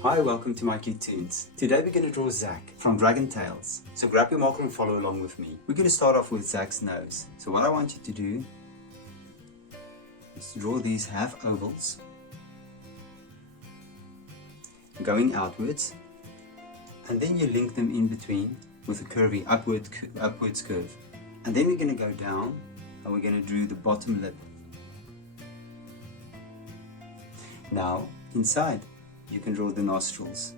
Hi, welcome to mycutetoons. Today we're going to draw Zack from Dragon Tales. So grab your marker and follow along with me. We're going to start off with Zack's nose. So what I want you to do is draw these half ovals going outwards, and then you link them in between with a curvy upwards curve. And then we're going to go down and we're going to draw the bottom lip. Now inside you can draw the nostrils.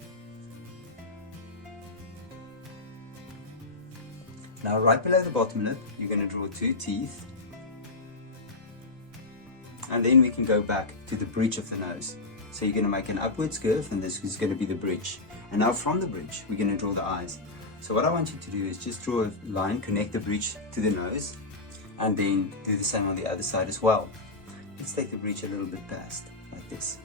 Now right below the bottom lip you're going to draw two teeth, and then we can go back to the bridge of the nose. So you're going to make an upwards curve, and this is going to be the bridge. And now from the bridge we're going to draw the eyes. So what I want you to do is just draw a line, connect the bridge to the nose, and then do the same on the other side as well. Let's take the bridge a little bit past, like this.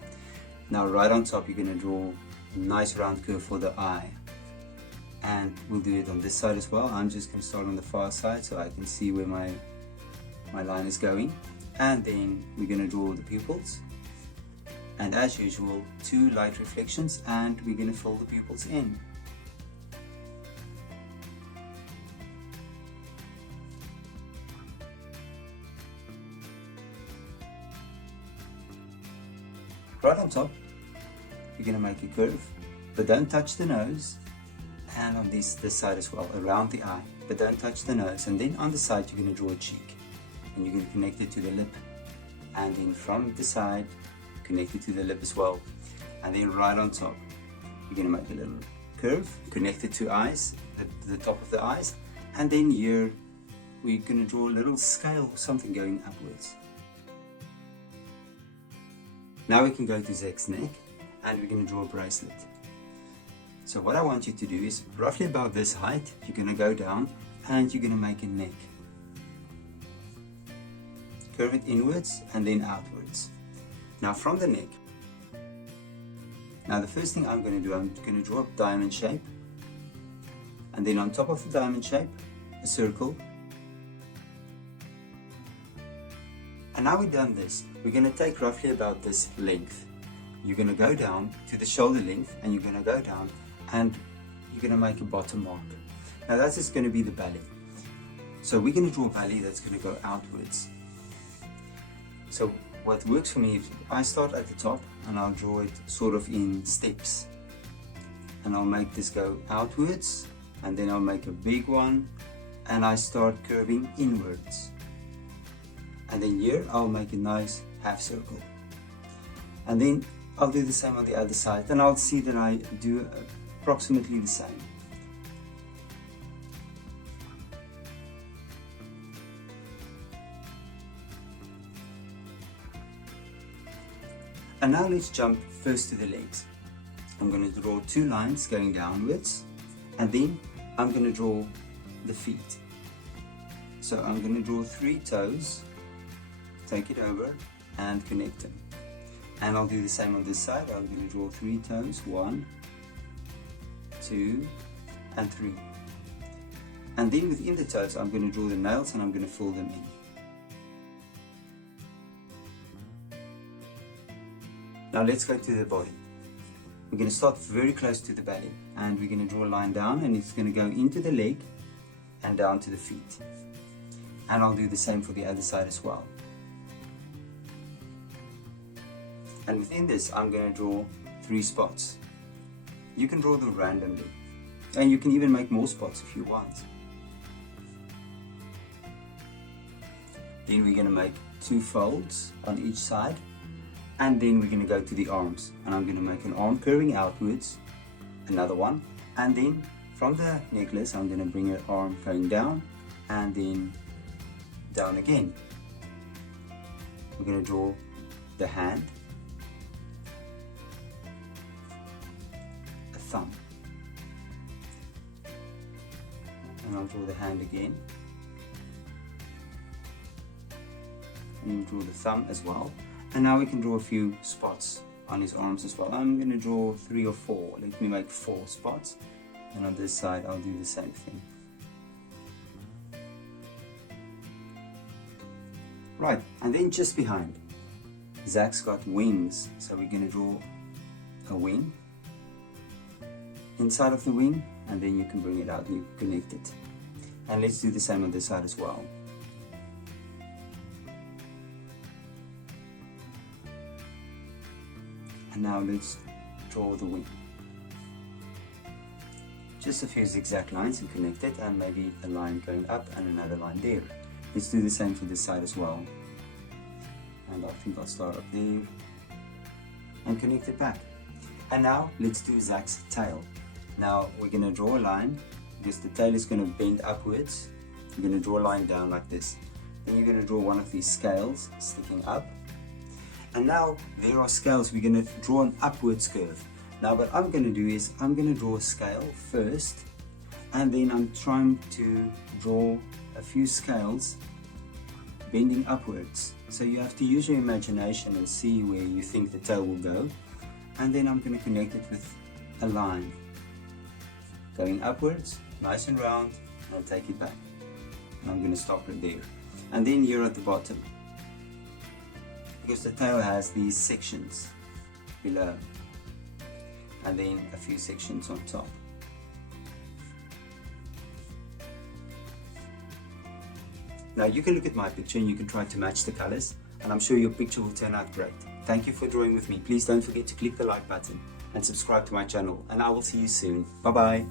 Now right on top you're going to draw a nice round curve for the eye, and we'll do it on this side as well. I'm just going to start on the far side so I can see where my line is going, and then we're going to draw the pupils, and as usual two light reflections, and we're going to fill the pupils in. Right on top, you're going to make a curve, but don't touch the nose, and on this side as well, around the eye, but don't touch the nose. And then on the side, you're going to draw a cheek, and you're going to connect it to the lip, and then from the side, connect it to the lip as well. And then right on top, you're going to make a little curve, connect it to eyes, the top of the eyes, and then here, we're going to draw a little scale, something going upwards. Now we can go to Zack's neck, and we're going to draw a bracelet. So what I want you to do is roughly about this height, you're going to go down and you're going to make a neck. Curve it inwards and then outwards. Now from the neck, now the first thing I'm going to do, I'm going to draw a diamond shape, and then on top of the diamond shape, a circle. And now we've done this, we're going to take roughly about this length. You're going to go down to the shoulder length, and you're going to go down and you're going to make a bottom mark. Now that is going to be the belly. So we're going to draw a belly that's going to go outwards. So what works for me, if I start at the top and I'll draw it sort of in steps. And I'll make this go outwards, and then I'll make a big one, and I start curving inwards. And then here I'll make a nice half circle, and then I'll do the same on the other side, and I'll see that I do approximately the same. And now let's jump first to the legs. I'm going to draw two lines going downwards, and then I'm going to draw the feet. So I'm going to draw 3 toes, take it over and connect them. And I'll do the same on this side. I'm going to draw 3 toes, 1, 2, and 3. And then within the toes, I'm going to draw the nails, and I'm going to fill them in. Now let's go to the body. We're going to start very close to the belly, and we're going to draw a line down, and it's going to go into the leg and down to the feet. And I'll do the same for the other side as well. And within this, I'm going to draw 3 spots. You can draw them randomly, and you can even make more spots if you want. Then we're going to make 2 folds on each side, and then we're going to go to the arms, and I'm going to make an arm curving outwards, another one, and then from the necklace I'm going to bring an arm going down, and then down again. We're going to draw the hand, a thumb, and I'll draw the hand again, and we'll draw the thumb as well. And now we can draw a few spots on his arms as well. I'm going to draw 3 or 4. Let me make 4 spots, and on this side I'll do the same thing. Right, and then just behind, Zack's got wings, so we're going to draw a wing, inside of the wing, and then you can bring it out and you connect it. And let's do the same on this side as well. And now let's draw the wing. Just a few zigzag lines and connect it, and maybe a line going up and another line there. Let's do the same for this side as well. And I think I'll start up there and connect it back. And now let's do Zach's tail. Now we're going to draw a line because the tail is going to bend upwards. You're going to draw a line down like this. Then you're going to draw one of these scales sticking up. And now there are scales. We're going to draw an upwards curve. Now what I'm going to do is I'm going to draw a scale first, and then I'm trying to draw a few scales bending upwards. So you have to use your imagination and see where you think the tail will go. And then I'm going to connect it with a line going upwards, nice and round, and I'll take it back. And I'm going to stop it there. And then here at the bottom, because the tail has these sections below, and then a few sections on top. Now you can look at my picture and you can try to match the colors, and I'm sure your picture will turn out great. Thank you for drawing with me. Please don't forget to click the like button and subscribe to my channel, and I will see you soon. Bye bye.